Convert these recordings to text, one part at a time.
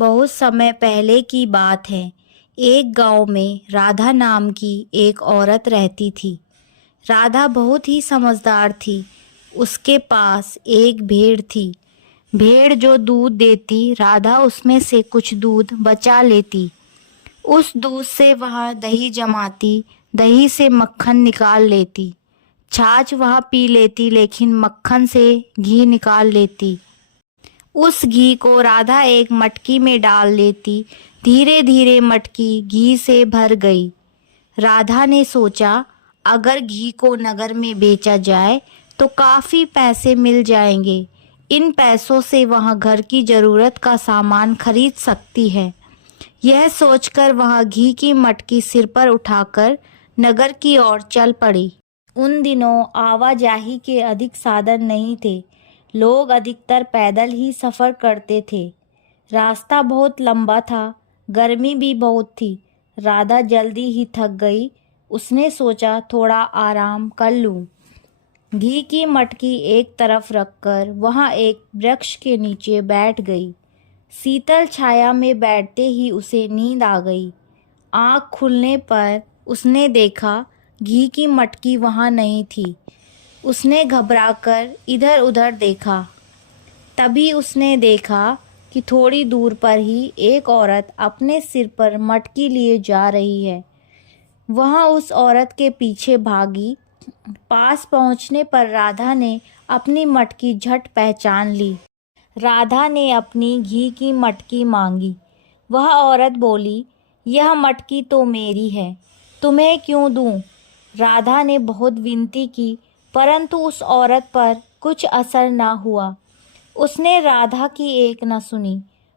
बहुत समय पहले की बात है। एक गांव में राधा नाम की एक औरत रहती थी। राधा बहुत ही समझदार थी। उसके पास एक भेड़ थी। भेड़ जो दूध देती, राधा उसमें से कुछ दूध बचा लेती। उस दूध से वह दही जमाती, दही से मक्खन निकाल लेती। छाछ वह पी लेती, लेकिन मक्खन से घी निकाल लेती। उस घी को राधा एक मटकी में डाल लेती। धीरे धीरे मटकी घी से भर गई। राधा ने सोचा, अगर घी को नगर में बेचा जाए तो काफ़ी पैसे मिल जाएंगे। इन पैसों से वह घर की ज़रूरत का सामान खरीद सकती है। यह सोचकर वह घी की मटकी सिर पर उठाकर नगर की ओर चल पड़ी। उन दिनों आवाजाही के अधिक साधन नहीं थे। लोग अधिकतर पैदल ही सफ़र करते थे। रास्ता बहुत लंबा था, गर्मी भी बहुत थी। राधा जल्दी ही थक गई। उसने सोचा, थोड़ा आराम कर लूं। घी की मटकी एक तरफ रखकर वहां एक वृक्ष के नीचे बैठ गई। शीतल छाया में बैठते ही उसे नींद आ गई। आँख खुलने पर उसने देखा, घी की मटकी वहां नहीं थी। उसने घबराकर इधर उधर देखा। तभी उसने देखा कि थोड़ी दूर पर ही एक औरत अपने सिर पर मटकी लिए जा रही है। वह उस औरत के पीछे भागी। पास पहुंचने पर राधा ने अपनी मटकी झट पहचान ली। राधा ने अपनी घी की मटकी मांगी। वह औरत बोली, यह मटकी तो मेरी है, तुम्हें क्यों दूं? राधा ने बहुत विनती की, परंतु उस औरत पर कुछ असर न हुआ। उसने राधा की एक न सुनी।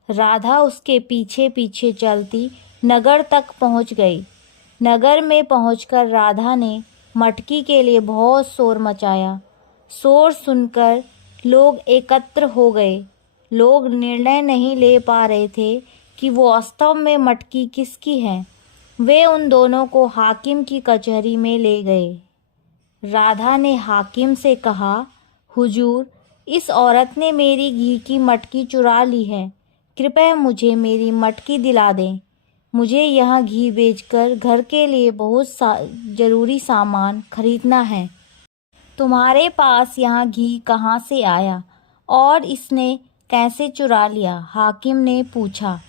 राधा उसके पीछे पीछे चलती नगर तक पहुंच गई। नगर में पहुंचकर राधा ने मटकी के लिए बहुत शोर मचाया। शोर सुनकर लोग एकत्र हो गए। लोग निर्णय नहीं ले पा रहे थे कि वो वास्तव में मटकी किसकी है। वे उन दोनों को हाकिम की कचहरी में ले गए। राधा ने हाकिम से कहा, हुजूर, इस औरत ने मेरी घी की मटकी चुरा ली है। कृपया मुझे मेरी मटकी दिला दें। मुझे यह घी बेचकर घर के लिए बहुत ज़रूरी सामान खरीदना है। तुम्हारे पास यहाँ घी कहाँ से आया और इसने कैसे चुरा लिया? हाकिम ने पूछा।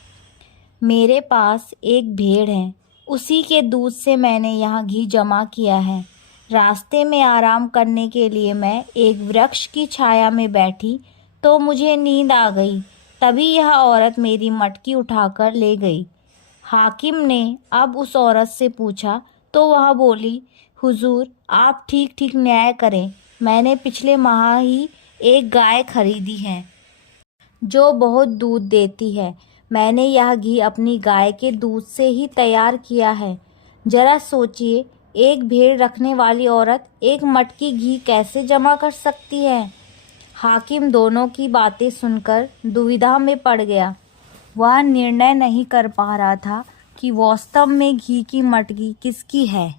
मेरे पास एक भेड़ है, उसी के दूध से मैंने यहाँ घी जमा किया है। रास्ते में आराम करने के लिए मैं एक वृक्ष की छाया में बैठी तो मुझे नींद आ गई। तभी यह औरत मेरी मटकी उठाकर ले गई। हाकिम ने अब उस औरत से पूछा तो वह बोली, हुजूर, आप ठीक ठीक न्याय करें। मैंने पिछले माह ही एक गाय खरीदी है जो बहुत दूध देती है। मैंने यह घी अपनी गाय के दूध से ही तैयार किया है। जरा सोचिए, एक भेड़ रखने वाली औरत एक मटकी घी कैसे जमा कर सकती है? हाकिम दोनों की बातें सुनकर दुविधा में पड़ गया। वह निर्णय नहीं कर पा रहा था कि वास्तव में घी की मटकी किसकी है।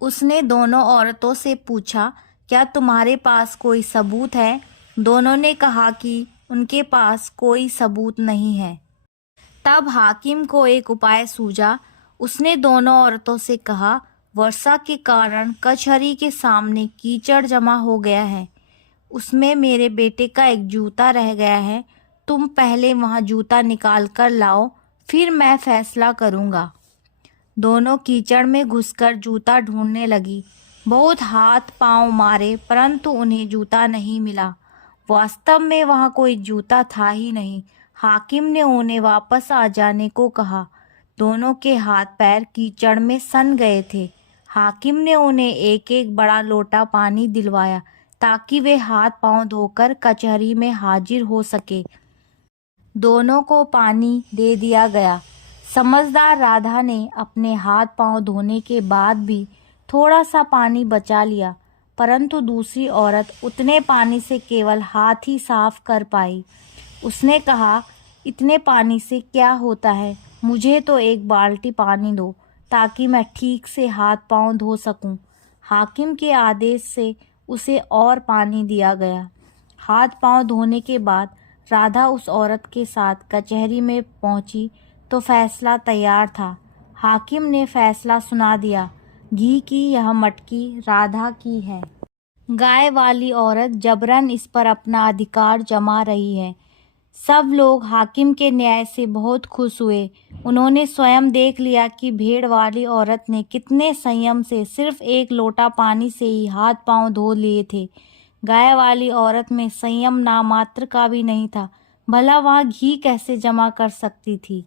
उसने दोनों औरतों से पूछा, क्या तुम्हारे पास कोई सबूत है? दोनों ने कहा कि उनके पास कोई सबूत नहीं है। तब हाकिम को एक उपाय सूझा। उसने दोनों औरतों से कहा, वर्षा के कारण कचहरी के सामने कीचड़ जमा हो गया है। उसमें मेरे बेटे का एक जूता रह गया है। तुम पहले वहाँ जूता निकाल कर लाओ, फिर मैं फैसला करूँगा। दोनों कीचड़ में घुसकर जूता ढूंढने लगी। बहुत हाथ पांव मारे, परंतु उन्हें जूता नहीं मिला। वास्तव में वहाँ कोई जूता था ही नहीं। हाकिम ने उन्हें वापस आ जाने को कहा। दोनों के हाथ पैर कीचड़ में सन गए थे। हाकिम ने उन्हें एक एक बड़ा लोटा पानी दिलवाया ताकि वे हाथ पांव धोकर कचहरी में हाजिर हो सके। दोनों को पानी दे दिया गया। समझदार राधा ने अपने हाथ पांव धोने के बाद भी थोड़ा सा पानी बचा लिया, परंतु दूसरी औरत उतने पानी से केवल हाथ ही साफ कर पाई। उसने कहा, इतने पानी से क्या होता है? मुझे तो एक बाल्टी पानी दो ताकि मैं ठीक से हाथ पांव धो सकूं। हाकिम के आदेश से उसे और पानी दिया गया। हाथ पांव धोने के बाद राधा उस औरत के साथ कचहरी में पहुंची तो फैसला तैयार था। हाकिम ने फैसला सुना दिया, घी की यह मटकी राधा की है। गाय वाली औरत जबरन इस पर अपना अधिकार जमा रही है। सब लोग हाकिम के न्याय से बहुत खुश हुए। उन्होंने स्वयं देख लिया कि भेड़ वाली औरत ने कितने संयम से सिर्फ एक लोटा पानी से ही हाथ पांव धो लिए थे। गाय वाली औरत में संयम नामात्र का भी नहीं था। भला वह घी कैसे जमा कर सकती थी।